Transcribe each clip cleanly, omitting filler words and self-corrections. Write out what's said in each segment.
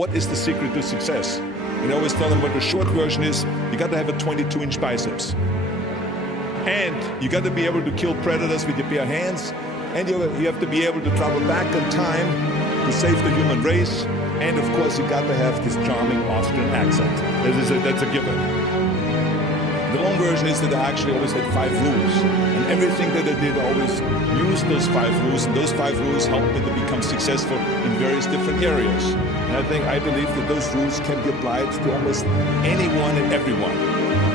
what is the secret to success? And I always tell them what the short version is, you got to have a 22-inch biceps. And you got to be able to kill predators with your bare hands, and you have to be able to travel back in time to save the human race, and of course you got to have this charming Austrian accent. That's a given. The long version is that I actually always had 5 rules, and everything that I did, I always used those 5 rules, and those 5 rules helped me to become successful in various different areas. And I believe that those rules can be applied to almost anyone and everyone.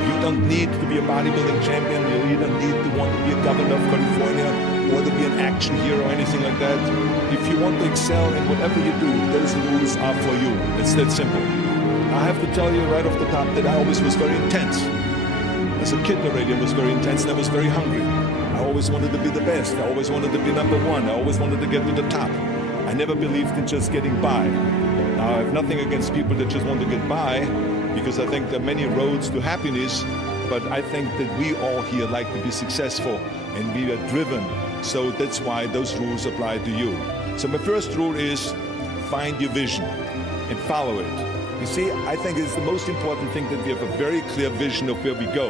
You don't need to be a bodybuilding champion, you don't need to want to be a governor of California or to be an action hero or anything like that. If you want to excel in whatever you do, those rules are for you. It's that simple. I have to tell you right off the top that I always was very intense. As a kid already, I was very intense and I was very hungry. I always wanted to be the best. I always wanted to be number one. I always wanted to get to the top. I never believed in just getting by. Now, I have nothing against people that just want to get by, because I think there are many roads to happiness, but I think that we all here like to be successful and we are driven. So that's why those rules apply to you. So my first rule is find your vision and follow it. You see, I think it's the most important thing that we have a very clear vision of where we go,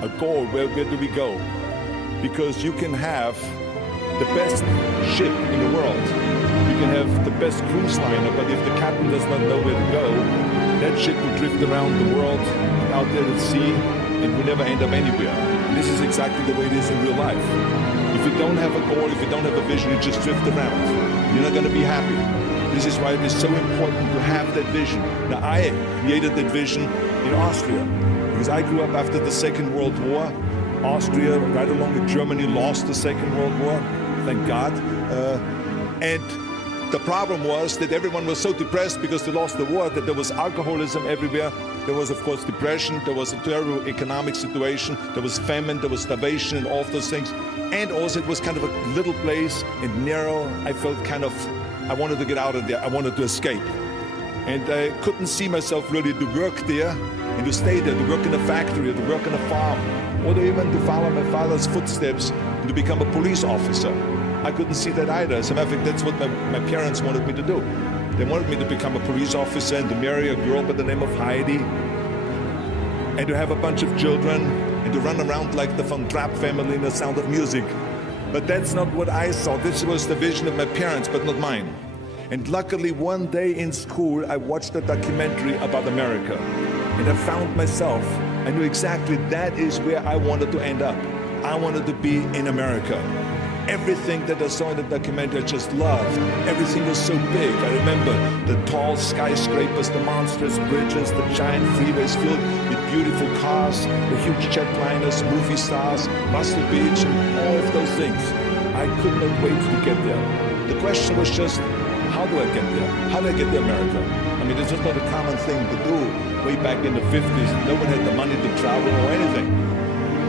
a goal, where do we go? Because you can have the best ship in the world, you can have the best cruise liner, but if the captain does not know where to go, that ship will drift around the world out there at sea and will never end up anywhere. And this is exactly the way it is in real life. If you don't have a goal, if you don't have a vision, you just drift around. You're not going to be happy. This is why it is so important to have that vision. Now, I created that vision in Austria because I grew up after the Second World War. Austria, right along with Germany, lost the Second World War, thank God. And the problem was that everyone was so depressed because they lost the war that there was alcoholism everywhere. There was, of course, depression. There was a terrible economic situation. There was famine. There was starvation and all of those things. And also it was kind of a little place and narrow. I felt I wanted to get out of there. I wanted to escape. And I couldn't see myself really to work there and to stay there, to work in a factory, to work on a farm, or to even to follow my father's footsteps and to become a police officer. I couldn't see that either. As a matter of fact, that's what my parents wanted me to do. They wanted me to become a police officer and to marry a girl by the name of Heidi and to have a bunch of children and to run around like the Von Trapp family in The Sound of Music. But that's not what I saw. This was the vision of my parents, but not mine. And luckily, one day in school, I watched a documentary about America. And I found myself. I knew exactly that is where I wanted to end up. I wanted to be in America. Everything that I saw in the documentary I just loved. Everything was so big. I remember the tall skyscrapers, the monstrous bridges, the giant freeways filled with beautiful cars, the huge jetliners, movie stars, Muscle Beach, and all of those things. I could not wait to get there. The question was just, how do I get there? How do I get to America? I mean, it's just not a common thing to do. Way back in the 50s, no one had the money to travel or anything.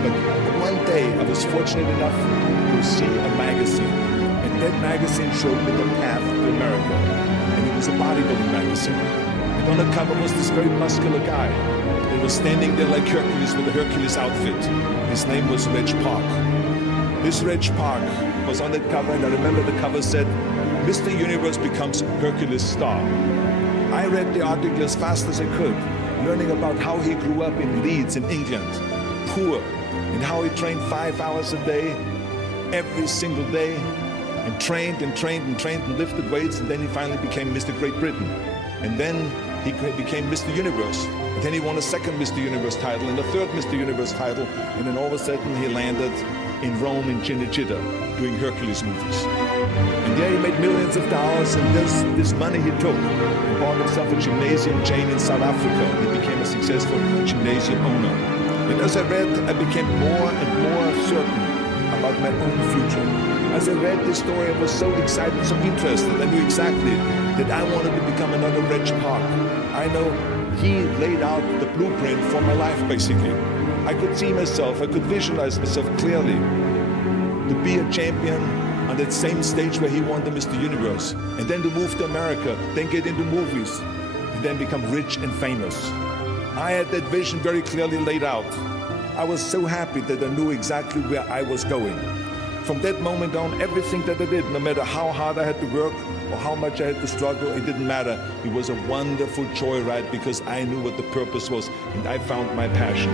But one day, I was fortunate enough to see a magazine. And that magazine showed me the path to America. And it was a bodybuilding magazine. And on the cover was this very muscular guy. He was standing there like Hercules with a Hercules outfit. His name was Reg Park. This Reg Park was on that cover, and I remember the cover said, Mr. Universe becomes Hercules star. I read the article as fast as I could, learning about how he grew up in Leeds in England, poor, and how he trained 5 hours a day, every single day, and trained and trained and trained and lifted weights, and then he finally became Mr. Great Britain. And then he became Mr. Universe. And then he won a second Mr. Universe title and a third Mr. Universe title, and then all of a sudden he landed in Rome in Cinecittà doing Hercules movies. And there he made millions of dollars, and this money he took and bought himself a gymnasium chain in South Africa, and he became a successful gymnasium owner. And as I read, I became more and more certain about my own future. As I read this story, I was so excited, so interested. I knew exactly that I wanted to become another Reg Park. I know he laid out the blueprint for my life, basically. I could see myself, I could visualize myself clearly to be a champion on that same stage where he won the Mr. Universe, and then to move to America, then get into movies, and then become rich and famous. I had that vision very clearly laid out. I was so happy that I knew exactly where I was going. From that moment on, everything that I did, no matter how hard I had to work, or how much I had to struggle, it didn't matter. It was a wonderful joyride because I knew what the purpose was and I found my passion.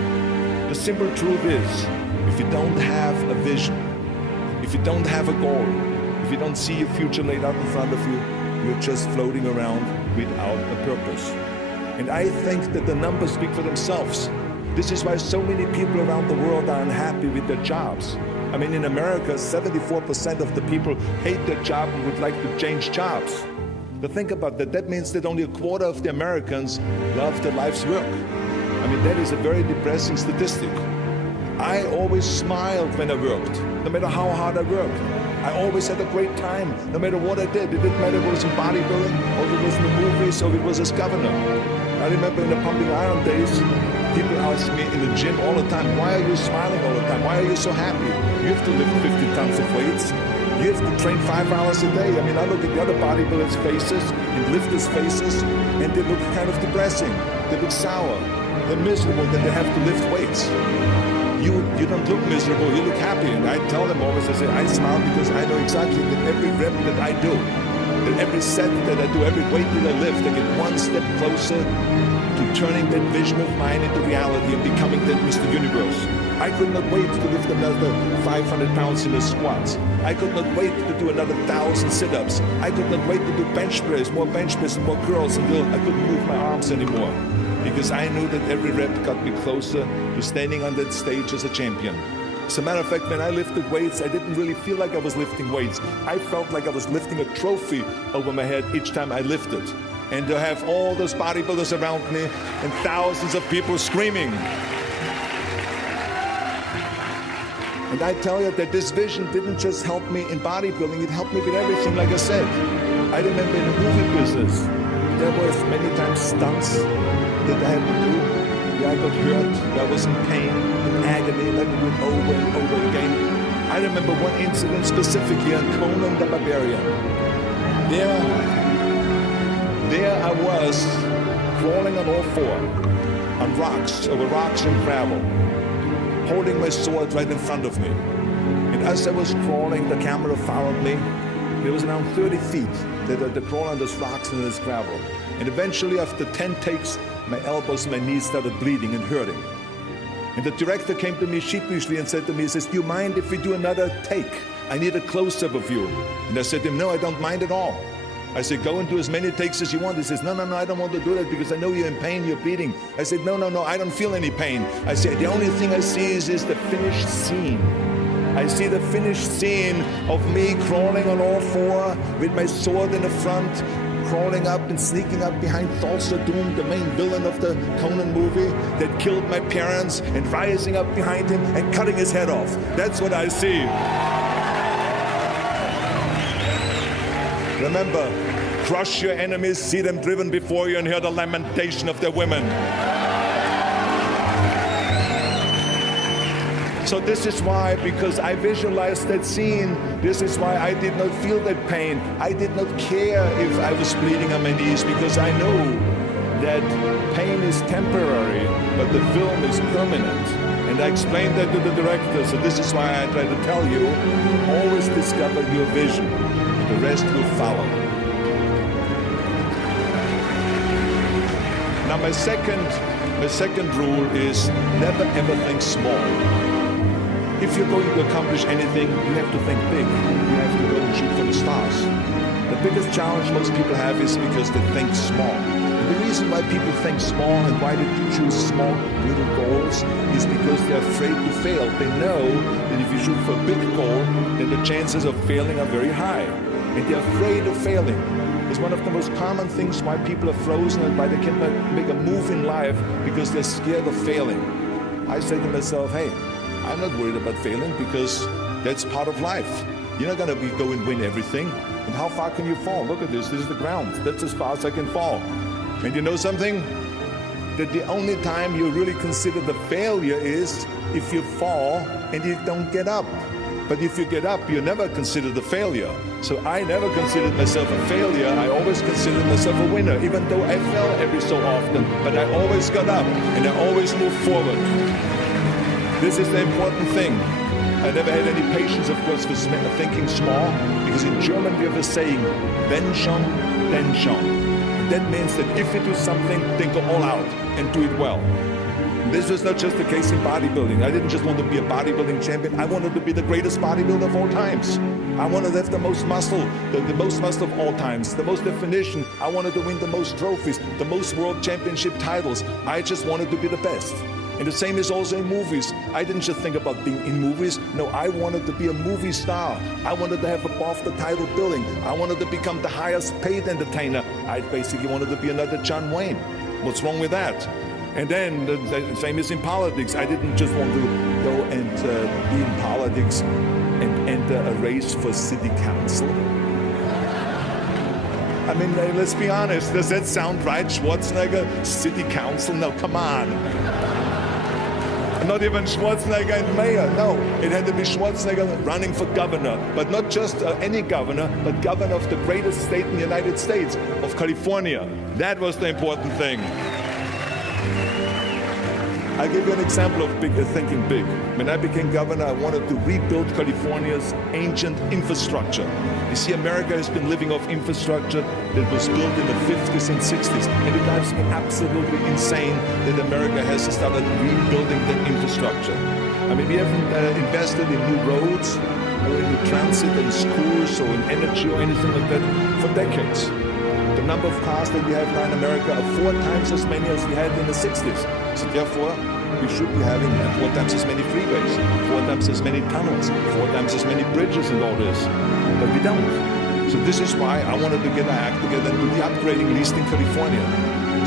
The simple truth is, if you don't have a vision, if you don't have a goal, if you don't see your future laid out in front of you, you're just floating around without a purpose. And I think that the numbers speak for themselves. This is why so many people around the world are unhappy with their jobs. I mean, in America, 74% of the people hate their job and would like to change jobs. But think about that. That means that only a quarter of the Americans love their life's work. I mean, that is a very depressing statistic. I always smiled when I worked, no matter how hard I worked. I always had a great time, no matter what I did. It didn't matter if it was in bodybuilding, or if it was in the movies, or if it was as governor. I remember in the pumping iron days, people asked me in the gym all the time, why are you smiling all the time? Why are you so happy? You have to lift 50 tons of weights. You have to train 5 hours a day. I mean, I look at the other bodybuilders' faces and lifters' faces, and they look kind of depressing. They look sour. They're miserable that they have to lift weights. You don't look miserable, you look happy. And I tell them always, I say, I smile because I know exactly that every rep that I do, that every set that I do, every weight that I lift, I get one step closer to turning that vision of mine into reality and becoming that Mr. Universe. I could not wait to lift another 500 pounds in the squats. I could not wait to do another 1,000 sit-ups. I could not wait to do bench press, more bench press and more curls until I couldn't move my arms anymore. Because I knew that every rep got me closer to standing on that stage as a champion. As a matter of fact, when I lifted weights, I didn't really feel like I was lifting weights. I felt like I was lifting a trophy over my head each time I lifted. And to have all those bodybuilders around me and thousands of people screaming. And I tell you that this vision didn't just help me in bodybuilding, it helped me with everything, like I said. I remember in the movie business, there was many times stunts that I had to do. Yeah, I got hurt, I was in pain, in agony, and I had to do it over and over again. I remember one incident specifically on Conan the Barbarian. There I was, crawling on all four, on rocks, over rocks and gravel, holding my sword right in front of me. And as I was crawling, the camera followed me. It was around 30 feet that I crawl on those rocks and this gravel. And eventually, after 10 takes, my elbows and my knees started bleeding and hurting. And the director came to me sheepishly and said to me, he says, do you mind if we do another take? I need a close-up of you. And I said to him, no, I don't mind at all. I said, go and do as many takes as you want. He says, no, I don't want to do that because I know you're in pain, you're bleeding. I said, no, I don't feel any pain. I said, the only thing I see is the finished scene. I see the finished scene of me crawling on all four with my sword in the front, crawling up and sneaking up behind Thulsa Doom, the main villain of the Conan movie that killed my parents, and rising up behind him and cutting his head off. That's what I see. Remember, crush your enemies, see them driven before you, and hear the lamentation of their women. So this is why, because I visualized that scene, this is why I did not feel that pain. I did not care if I was bleeding on my knees, because I know that pain is temporary, but the film is permanent. And I explained that to the director, so this is why I try to tell you, always discover your vision. The rest will follow. Now my second rule is never ever think small. If you're going to accomplish anything, you have to think big. You have to go and shoot for the stars. The biggest challenge most people have is because they think small. And the reason why people think small and why they choose small little goals is because they're afraid to fail. They know that if you shoot for a big goal, then the chances of failing are very high. And they're afraid of failing. It's one of the most common things why people are frozen and why they cannot make a move in life, because they're scared of failing. I say to myself, hey, I'm not worried about failing because that's part of life. You're not going to go and win everything. And how far can you fall? Look at this. This is the ground. That's as far as I can fall. And you know something? That the only time you really consider the failure is if you fall and you don't get up. But if you get up, you never consider the failure. So I never considered myself a failure. I always considered myself a winner, even though I fell every so often. But I always got up and I always moved forward. This is the important thing. I never had any patience, of course, for thinking small, Because in German we have a saying, wenn schon, denn schon. And that means that if you do something, then go all out and do it well. And this was not just the case in bodybuilding. I didn't just want to be a bodybuilding champion. I wanted to be the greatest bodybuilder of all times. I wanted to have the most muscle, the most muscle of all times, the most definition. I wanted to win the most trophies, the most world championship titles. I just wanted to be the best. And the same is also in movies. I didn't just think about being in movies. No, I wanted to be a movie star. I wanted to have above the title billing. I wanted to become the highest paid entertainer. I basically wanted to be another John Wayne. What's wrong with that? And then the same is in politics. I didn't just want to go and be in politics and enter a race for city council. I mean, let's be honest. Does that sound right? Schwarzenegger, city council? No, come on. Not even Schwarzenegger and mayor. No, it had to be Schwarzenegger running for governor. But not just any governor, but governor of the greatest state in the United States, of California. That was the important thing. I'll give you an example of thinking big. When I became governor, I wanted to rebuild California's ancient infrastructure. You see, America has been living off infrastructure that was built in the 50s and 60s. And it drives me absolutely insane that America hasn't started rebuilding that infrastructure. I mean, we haven't invested in new roads or in new transit and schools or in energy or anything like that for decades. The number of cars that we have now in America are 4 times as many as we had in the 60s. So therefore, we should be having 4 times as many freeways, 4 times as many tunnels, 4 times as many bridges and all this. But we don't. So this is why I wanted to get our act together and do the upgrading, at least in California.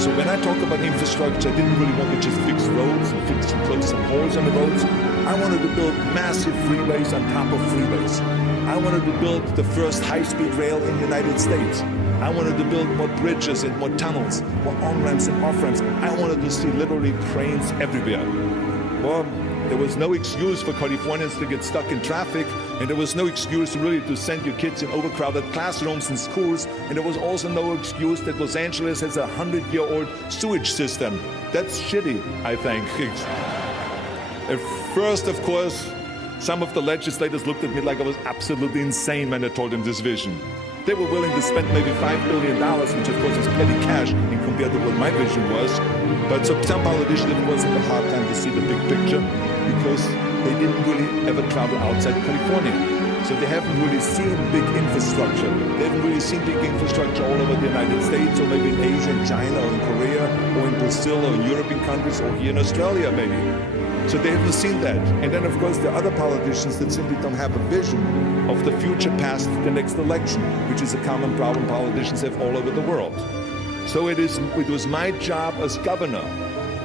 So when I talk about infrastructure, I didn't really want to just fix roads and fix and close some holes on the roads. I wanted to build massive freeways on top of freeways. I wanted to build the first high-speed rail in the United States. I wanted to build more bridges and more tunnels, more on-ramps and off-ramps. I wanted to see literally trains everywhere. Well, there was no excuse for Californians to get stuck in traffic, and there was no excuse really to send your kids in overcrowded classrooms and schools, and there was also no excuse that Los Angeles has a 100-year-old sewage system. That's shitty, I think. At first, of course, some of the legislators looked at me like I was absolutely insane when I told them this vision. They were willing to spend maybe $5 billion, which of course is petty cash in compared to what my vision was. But so some politicians, it wasn't a hard time to see the big picture because they didn't really ever travel outside California. So they haven't really seen big infrastructure. They haven't really seen big infrastructure all over the United States or maybe in Asia, in China, or in Korea, or in Brazil, or in European countries, or here in Australia maybe. So they haven't seen that. And then, of course, there are other politicians that simply don't have a vision of the future past the next election, which is a common problem politicians have all over the world. So it was my job as governor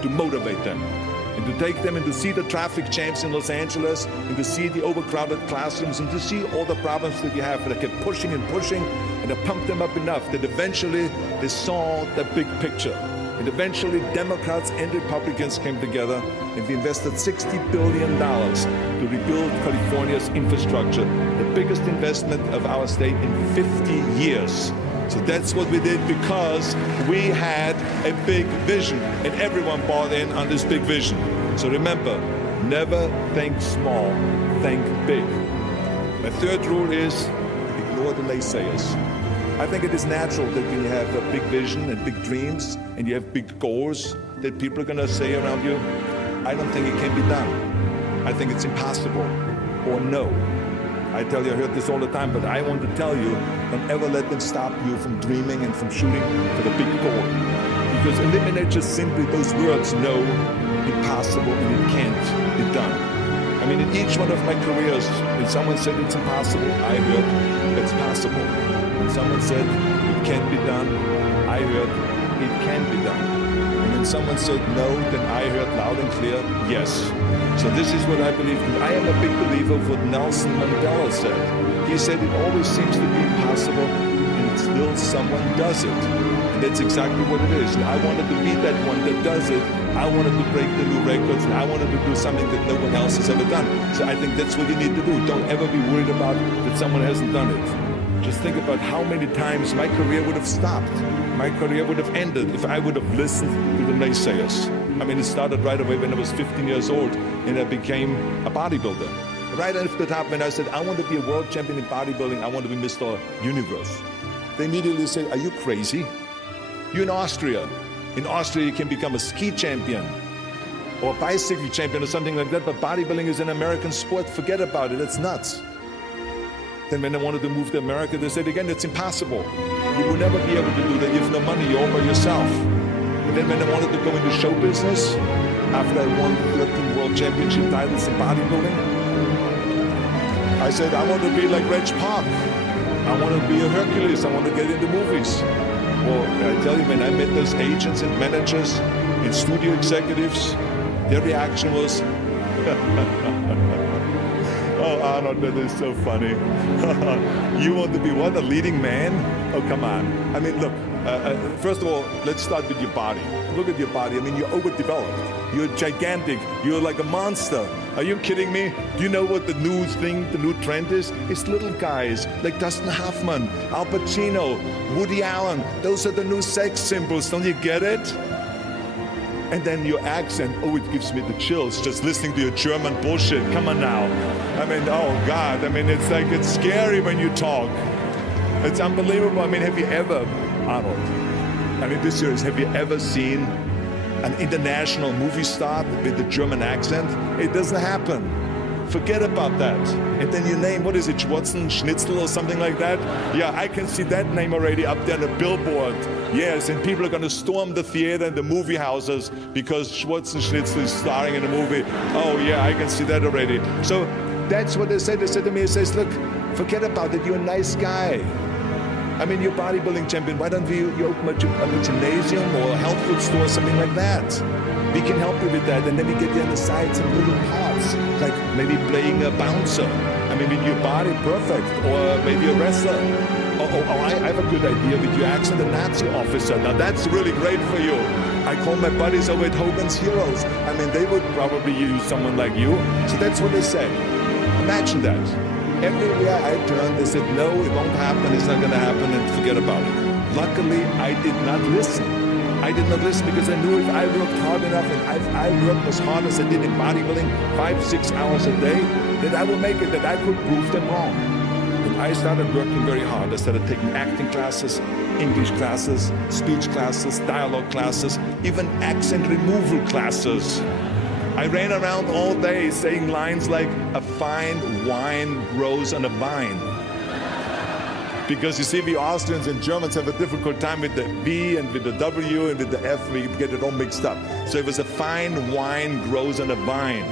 to motivate them and to take them and to see the traffic jams in Los Angeles and to see the overcrowded classrooms and to see all the problems that you have. But I kept pushing and pushing, and I pumped them up enough that eventually they saw the big picture. And eventually Democrats and Republicans came together and we invested $60 billion to rebuild California's infrastructure, the biggest investment of our state in 50 years. So that's what we did because we had a big vision and everyone bought in on this big vision. So remember, never think small, think big. My third rule is ignore the naysayers. I think it is natural that when you have a big vision and big dreams and you have big goals that people are going to say around you, I don't think it can be done. I think it's impossible or no. I tell you, I heard this all the time, but I want to tell you, don't ever let them stop you from dreaming and from shooting for the big goal. Because eliminate just simply those words, no, impossible, and it can't be done. I mean, in each one of my careers, when someone said it's impossible, I heard it's possible. When someone said it can't be done, I heard it can be done. And when someone said no, then I heard loud and clear, yes. So this is what I believe in. I am a big believer of what Nelson Mandela said. He said it always seems to be impossible and still someone does it. And that's exactly what it is. I wanted to be that one that does it. I wanted to break the new records and I wanted to do something that no one else has ever done. So I think that's what you need to do. Don't ever be worried about that someone hasn't done it. Just think about how many times my career would have stopped. My career would have ended if I would have listened to the naysayers. I mean, it started right away when I was 15 years old and I became a bodybuilder. right off the top, when I said, I want to be a world champion in bodybuilding, I want to be Mr. Universe. They immediately said, are you crazy? You're in Austria. In Austria, you can become a ski champion or a bicycle champion or something like that, but bodybuilding is an American sport. Forget about it, it's nuts. Then when I wanted to move to America, they said again, it's impossible. You will never be able to do that. You have no money, you're all by yourself. And then when I wanted to go into show business, after I won 13 world championship titles in bodybuilding, I said, I want to be like Reg Park. I want to be a Hercules. I want to get into movies. Well, I tell you, when I met those agents and managers and studio executives, their reaction was, oh, Arnold, that is so funny. You want to be what, a leading man? Oh, come on. I mean, look, first of all, let's start with your body. Look at your body. I mean, you're overdeveloped. You're gigantic. You're like a monster. Are you kidding me? Do you know what the new thing, the new trend is? It's little guys like Dustin Hoffman, Al Pacino, Woody Allen. Those are the new sex symbols. Don't you get it? And then your accent, oh, it gives me the chills just listening to your German bullshit. Come on now. I mean, oh God, I mean, it's like, it's scary when you talk. It's unbelievable. I mean, have you ever, Arnold, I mean, this serious, have you ever seen an international movie star with a German accent? It doesn't happen. Forget about that. And then your name, what is it, Schwarzenegger or something like that? Yeah, I can see that name already up there on the billboard. Yes, and people are going to storm the theater and the movie houses because Schwarzenegger is starring in a movie. Oh yeah, I can see that already. So that's what they said. They said to me, it says, look, forget about it, you're a nice guy. I mean, you're a bodybuilding champion. Why don't you open a gymnasium or a health food store or something like that? We can help you with that, and then we get you on the side some little parts, like maybe playing a bouncer. I mean, with your body, perfect, or maybe a wrestler. I have a good idea with your accent, a Nazi officer. Now that's really great for you. I call my buddies over at Hogan's Heroes. I mean, they would probably use someone like you. So that's what they said. Imagine that. Everywhere I turned, they said, no, it won't happen, it's not going to happen, and forget about it. Luckily, I did not listen. I did not listen because I knew if I worked hard enough and if I worked as hard as I did in bodybuilding, 5-6 hours a day, that I would make it, that I could prove them wrong. And I started working very hard. I started taking acting classes, English classes, speech classes, dialogue classes, even accent removal classes. I ran around all day saying lines like, a fine wine grows on a vine. Because you see, we Austrians and Germans have a difficult time with the V and with the W and with the F, we get it all mixed up. So it was a fine wine grows on a vine.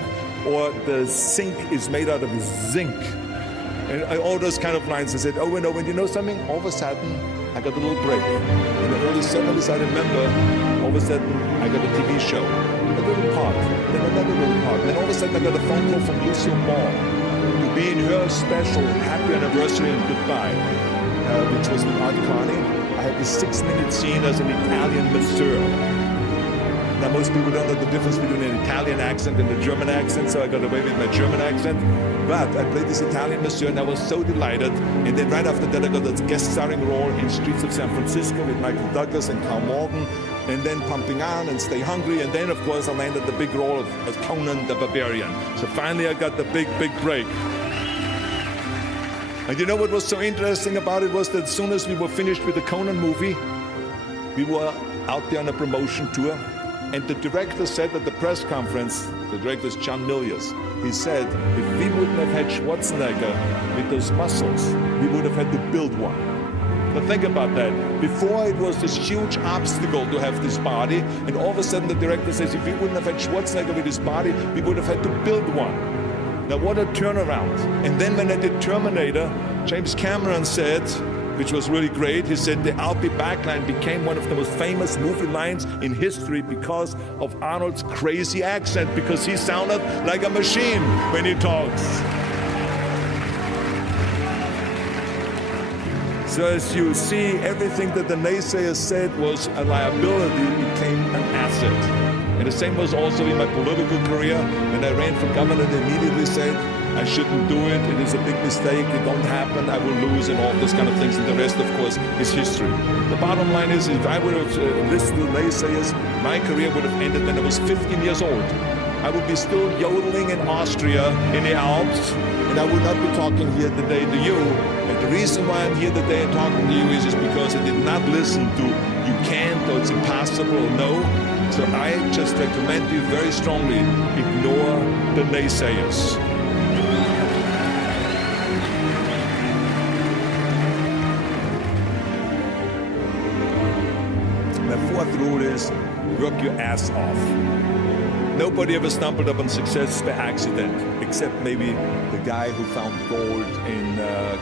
Or the sink is made out of zinc. And all those kind of lines. I said, oh, and you know something? All of a sudden, I got a little break. In the early 70s, I remember, all of a sudden, I got a TV show. A little part, then another little part. Then all of a sudden I got a phone call from Lucille Ball to be in her special Happy Anniversary and Goodbye, which was with Art Carney. I had this 6-minute scene as an Italian masseur. Now most people don't know the difference between an Italian accent and a German accent, so I got away with my German accent. But I played this Italian masseur and I was so delighted. And then right after that I got a guest starring role in Streets of San Francisco with Michael Douglas and Carl Morgan. And then Pumping On and Stay Hungry. And then, of course, I landed the big role of Conan the Barbarian. So finally, I got the big break. And you know what was so interesting about it was that as soon as we were finished with the Conan movie, we were out there on a promotion tour. And the director said at the press conference, the director is John Milius, he said, if we wouldn't have had Schwarzenegger with those muscles, we would have had to build one. Now think about that. Before it was this huge obstacle to have this body, and all of a sudden the director says, if we wouldn't have had Schwarzenegger with his body, we would have had to build one. Now what a turnaround. And then when I did Terminator, James Cameron said, which was really great, he said the I'll be back line became one of the most famous movie lines in history because of Arnold's crazy accent, because he sounded like a machine when he talks. So as you see, everything that the naysayers said was a liability became an asset. And the same was also in my political career. When I ran for governor, they immediately said, I shouldn't do it, it is a big mistake, it won't happen, I will lose, and all those kind of things. And the rest, of course, is history. The bottom line is, if I would have listened to the naysayers, my career would have ended when I was 15 years old. I would be still yodeling in Austria, in the Alps, and I would not be talking here today to you. And the reason why I'm here today and talking to you is just because I did not listen to you can't or it's impossible or no. So I just recommend you very strongly, ignore the naysayers. My fourth rule is work your ass off. Nobody ever stumbled upon success by accident, except maybe the guy who found gold in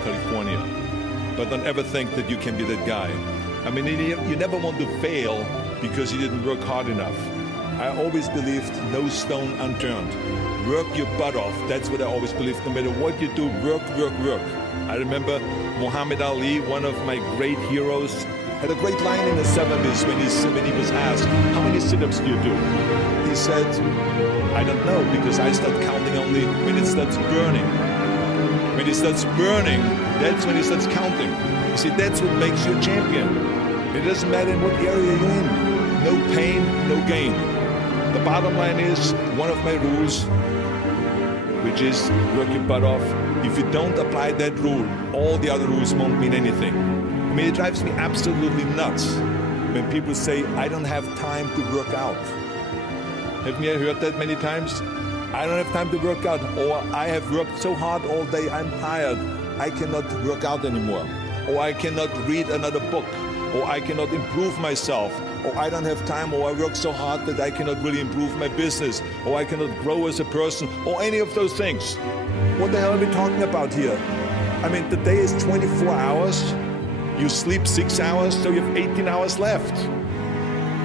California. But don't ever think that you can be that guy. I mean, you never want to fail because you didn't work hard enough. I always believed no stone unturned. Work your butt off. That's what I always believed. No matter what you do, work, work, work. I remember Muhammad Ali, one of my great heroes, had a great line in the 70s when he was asked, how many sit-ups do you do? He said, I don't know, because I start counting only when it starts burning. When it starts burning, that's when he starts counting. You see, that's what makes you a champion. It doesn't matter in what area you're in. No pain, no gain. The bottom line is, one of my rules, which is work your butt off. If you don't apply that rule, all the other rules won't mean anything. I mean, it drives me absolutely nuts when people say, I don't have time to work out. Haven't you heard that many times? I don't have time to work out, or I have worked so hard all day, I'm tired, I cannot work out anymore. Or I cannot read another book, or I cannot improve myself, or I don't have time, or I work so hard that I cannot really improve my business, or I cannot grow as a person, or any of those things. What the hell are we talking about here? I mean, the day is 24 hours. You sleep 6 hours, so you have 18 hours left.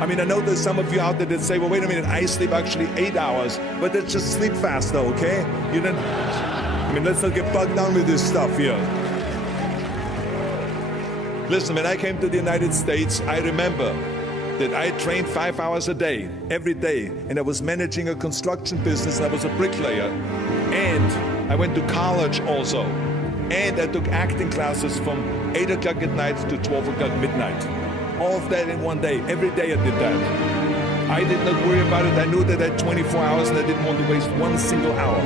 I mean, I know there's some of you out there that say, well, wait a minute, I sleep actually 8 hours, but that's just sleep faster, okay? You don't, I mean, let's not get bogged down with this stuff here. Listen, when I came to the United States, I remember that I trained 5 hours a day, every day, and I was managing a construction business, and I was a bricklayer, and I went to college also, and I took acting classes from 8 o'clock at night to 12 o'clock midnight. All of that in one day. Every day I did that. I did not worry about it. I knew that I had 24 hours and I didn't want to waste one single hour.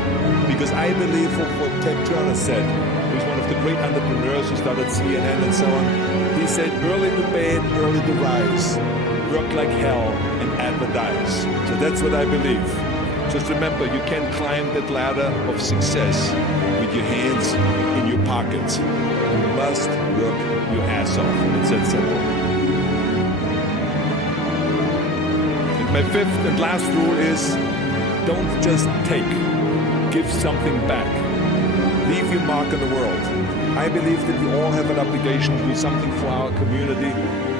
Because I believe what Ted Turner said, who's one of the great entrepreneurs who started CNN and so on. He said, early to bed, early to rise. Work like hell and advertise. So that's what I believe. Just remember, you can't climb that ladder of success with your hands in your pockets. You must work your ass off. It's that simple. My fifth and last rule is, don't just take, give something back. Leave your mark on the world. I believe that we all have an obligation to do something for our community,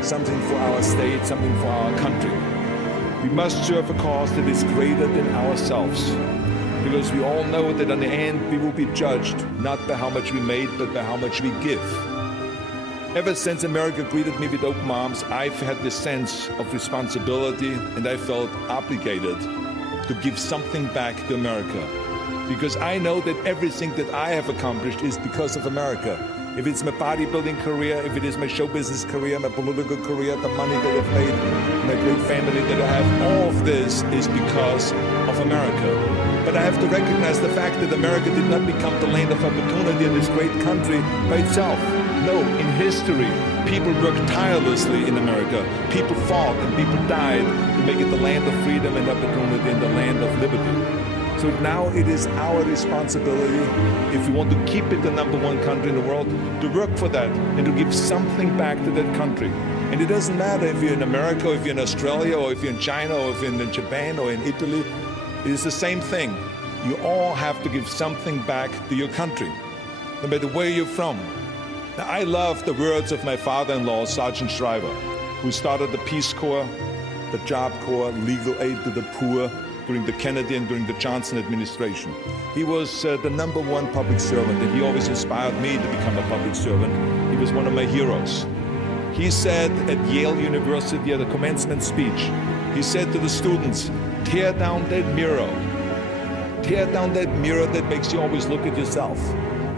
something for our state, something for our country. We must serve a cause that is greater than ourselves. Because we all know that in the end we will be judged, not by how much we made, but by how much we give. Ever since America greeted me with open arms, I've had this sense of responsibility and I felt obligated to give something back to America. Because I know that everything that I have accomplished is because of America. If it's my bodybuilding career, if it is my show business career, my political career, the money that I've made, my great family that I have, all of this is because of America. But I have to recognize the fact that America did not become the land of opportunity in this great country by itself. No, in history, people worked tirelessly in America. People fought and people died to make it the land of freedom and opportunity and the land of liberty. So now it is our responsibility, if we want to keep it the #1 country in the world, to work for that and to give something back to that country. And it doesn't matter if you're in America, or if you're in Australia, or if you're in China, or if you're in Japan, or in Italy. It is the same thing. You all have to give something back to your country, no matter where you're from. Now, I love the words of my father-in-law, Sergeant Shriver, who started the Peace Corps, the Job Corps, legal aid to the poor during the Kennedy and during the Johnson administration. He was the #1 public servant, and he always inspired me to become a public servant. He was one of my heroes. He said at Yale University at a commencement speech, he said to the students, tear down that mirror. Tear down that mirror that makes you always look at yourself.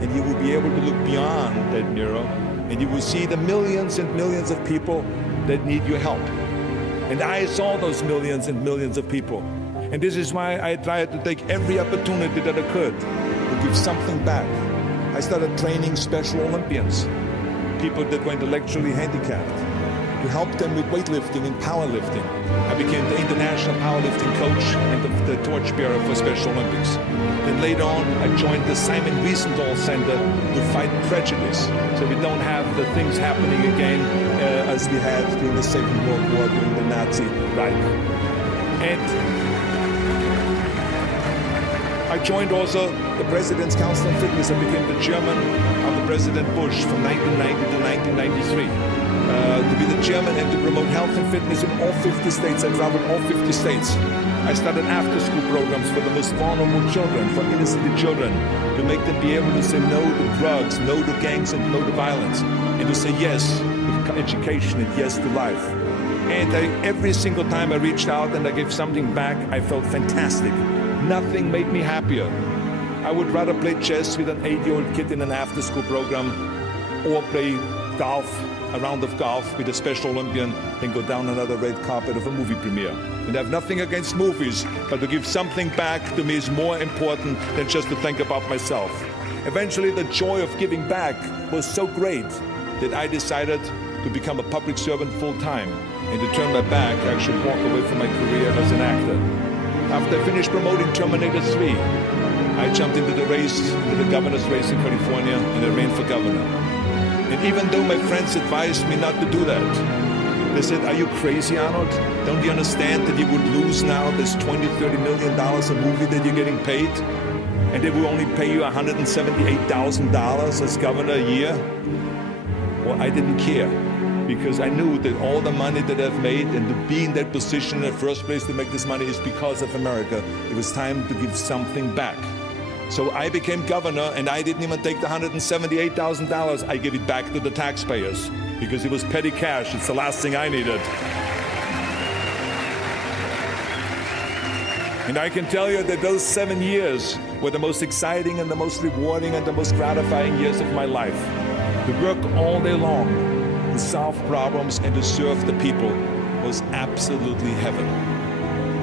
And you will be able to look beyond that mirror, and you will see the millions and millions of people that need your help. And I saw those millions and millions of people. And this is why I tried to take every opportunity that I could to give something back. I started training Special Olympians, people that were intellectually handicapped, to help them with weightlifting and powerlifting. I became the international powerlifting coach and the torchbearer for Special Olympics. Then later on, I joined the Simon Wiesenthal Center to fight prejudice, so we don't have the things happening again as we had during the Second World War, during the Nazi Reich. And I joined also the President's Council on Fitness. I became the chairman under President Bush from 1990 to 1993. To be the chairman and to promote health and fitness in all 50 states. I traveled all 50 states. I started after-school programs for the most vulnerable children, for inner-city children, to make them be able to say no to drugs, no to gangs, and no to violence, and to say yes to education and yes to life. And every single time I reached out and I gave something back, I felt fantastic. Nothing made me happier. I would rather play chess with an 8-year-old kid in an after-school program or play golf, a round of golf with a Special Olympian, then go down another red carpet of a movie premiere. And I have nothing against movies, but to give something back to me is more important than just to think about myself. Eventually, the joy of giving back was so great that I decided to become a public servant full-time and to turn my back, actually walk away from my career as an actor. After I finished promoting Terminator 3, I jumped into the race, into the governor's race in California, and I ran for governor. And even though my friends advised me not to do that, they said, "Are you crazy, Arnold? Don't you understand that you would lose now this $20–30 million a movie that you're getting paid? And they will only pay you $178,000 as governor a year?" Well, I didn't care, because I knew that all the money that I've made and to be in that position in the first place to make this money is because of America. It was time to give something back. So I became governor, and I didn't even take the $178,000. I gave it back to the taxpayers because it was petty cash. It's the last thing I needed. And I can tell you that those 7 years were the most exciting and the most rewarding and the most gratifying years of my life. To work all day long, to solve problems and to serve the people was absolutely heaven.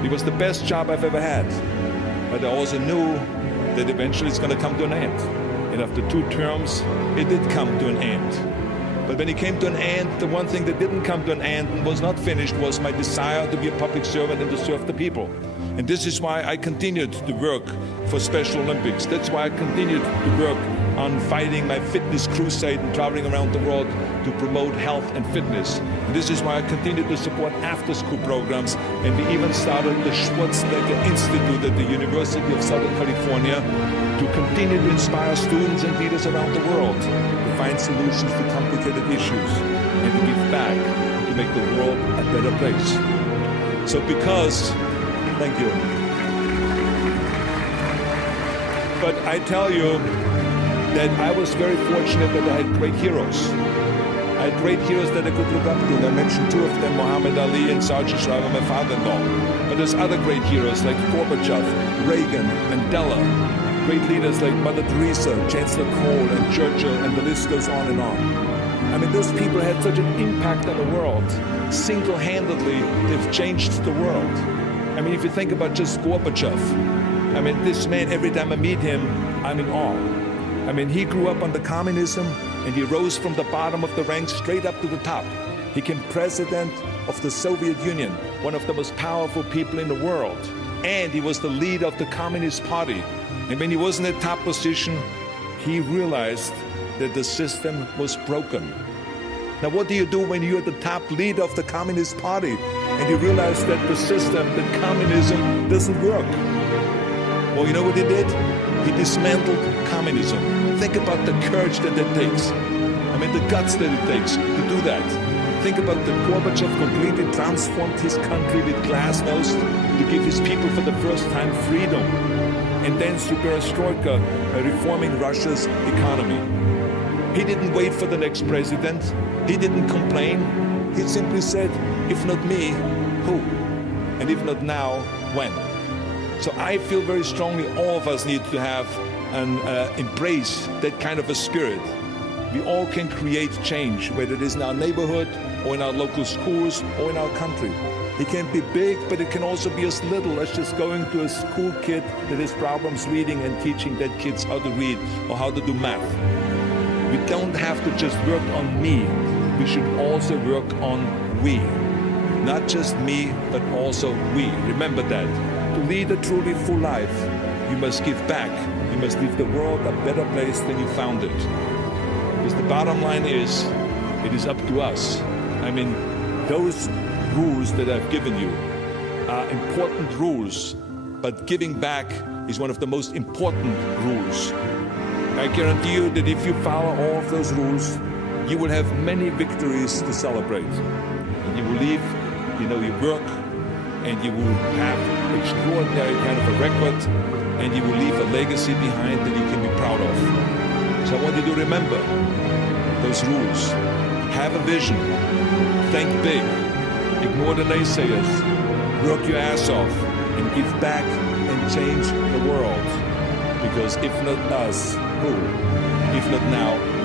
It was the best job I've ever had. But I also knew that eventually it's going to come to an end. And after 2 terms, it did come to an end. But when it came to an end, the one thing that didn't come to an end and was not finished was my desire to be a public servant and to serve the people. And this is why I continued to work for Special Olympics. That's why I continued to work on fighting my fitness crusade and traveling around the world to promote health and fitness. And this is why I continued to support after-school programs, and we even started the Schwarzenegger Institute at the University of Southern California to continue to inspire students and leaders around the world to find solutions to complicated issues and to give back to make the world a better place. So thank you. But I tell you that I was very fortunate that I had great heroes. I had great heroes that I could look up to. And I mentioned 2 of them, Muhammad Ali and Sergeant Shriver, my father-in-law. But there's other great heroes like Gorbachev, Reagan, Mandela, great leaders like Mother Teresa, Chancellor Kohl, and Churchill, and the list goes on and on. I mean, those people had such an impact on the world. Single-handedly, they've changed the world. I mean, if you think about just Gorbachev, I mean, this man, every time I meet him, I'm in awe. I mean, he grew up under communism, and he rose from the bottom of the ranks straight up to the top. He became president of the Soviet Union, one of the most powerful people in the world. And he was the leader of the Communist Party. And when he was in a top position, he realized that the system was broken. Now, what do you do when you're the top leader of the Communist Party and you realize that the system, that communism, doesn't work? Well, you know what he did? He dismantled communism. Think about the courage that takes. I mean, the guts that it takes to do that. Think about that Gorbachev completely transformed his country with glasnost to give his people for the first time freedom. And then through Perestroika, reforming Russia's economy. He didn't wait for the next president. He didn't complain. He simply said, if not me, who? And if not now, when? So I feel very strongly all of us need to have and embrace that kind of a spirit. We all can create change, whether it is in our neighborhood or in our local schools or in our country. It can be big, but it can also be as little as just going to a school kid that has problems reading and teaching that kids how to read or how to do math. We don't have to just work on me. We should also work on we. Not just me, but also we. Remember that. To lead a truly full life, you must give back. You must leave the world a better place than you found it. Because the bottom line is, it is up to us. I mean, those rules that I've given you are important rules, but giving back is one of the most important rules. I guarantee you that if you follow all of those rules, you will have many victories to celebrate. And you will leave, your work, and you will have extraordinary kind of a record, and you will leave a legacy behind that you can be proud of. So I want you to remember those rules. Have a vision. Think big. Ignore the naysayers. Work your ass off and give back and change the world. Because if not us, who? If not now,